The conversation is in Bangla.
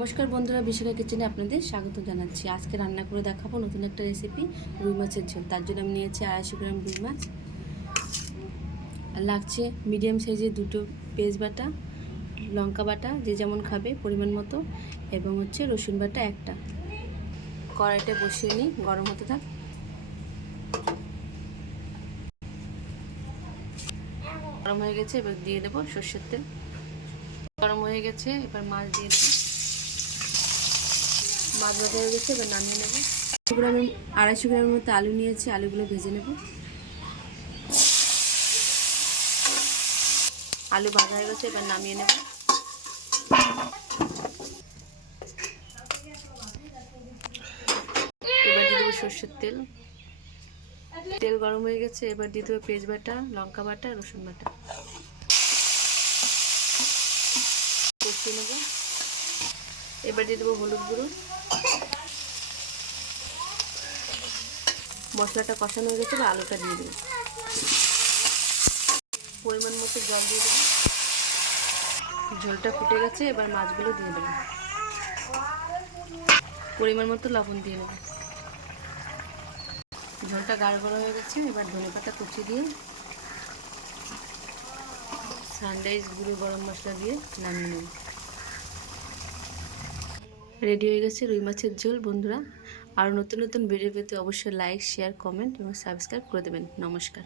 নমস্কার বন্ধুরা, বিশাখা কিচেনে আপনাদের স্বাগত জানাচ্ছি। আজকে রান্না করে দেখাবো নতুন একটা রেসিপি রুই মাছের ঝোল। তার জন্য আমি নিয়েছি আড়াইশো গ্রাম রুই মাছ। লাগছে মিডিয়াম সাইজের দুটো পেঁয়াজ বাটা, লঙ্কা বাটা, যে যেমন খাবে পরিমাণ মতো, এবং হচ্ছে রসুন বাটা একটা। কড়াইটা বসিয়ে নিই, গরম হতে থাক। গরম হয়ে গেছে, এবার দিয়ে দেবো সর্ষের তেল। গরম হয়ে গেছে, এবার মাছ দিয়ে দেবো। মাছ ভাজা হয়ে গেছে, এবার নামিয়ে নেব। গ্রামের আড়াইশো গ্রামের মতো আলু নিয়েছি, আলুগুলো ভেজে নেব। আলু ভাজা হয়ে গেছে, এবার নামিয়ে নেব। এবার দিয়ে দেবো সর্ষের তেল। তেল গরম হয়ে গেছে, এবার দিয়ে দেবো পেঁয়াজ বাটা, লঙ্কা বাটা, রসুন বাটা। কষিয়ে নেব। এবার দিয়ে দেবো হলুদ গুঁড়ো। মশলাটা কষানো হয়ে গেছে বা আলুটা দিয়ে দেবো। পরিমাণ মতো জল দিয়ে দেবো। ঝোলটা ফুটে গেছে, এবার মাছগুলো দিয়ে দেবো। পরিমাণ মতো লবণ দিয়ে দেবো। ঝোলটা গাঢ় হয়ে গেছে, এবার ধনে পাতা কুচি দিয়ে সানরাইজ গুঁড়ো গরম মশলা দিয়ে নামিয়ে নেব। রেডি হয়ে গেছে রুই মাছের ঝোল, বন্ধুরা। আর নতুন নতুন ভিডিও পেতে অবশ্যই লাইক শেয়ার কমেন্ট এবং সাবস্ক্রাইব করে দেবেন। নমস্কার।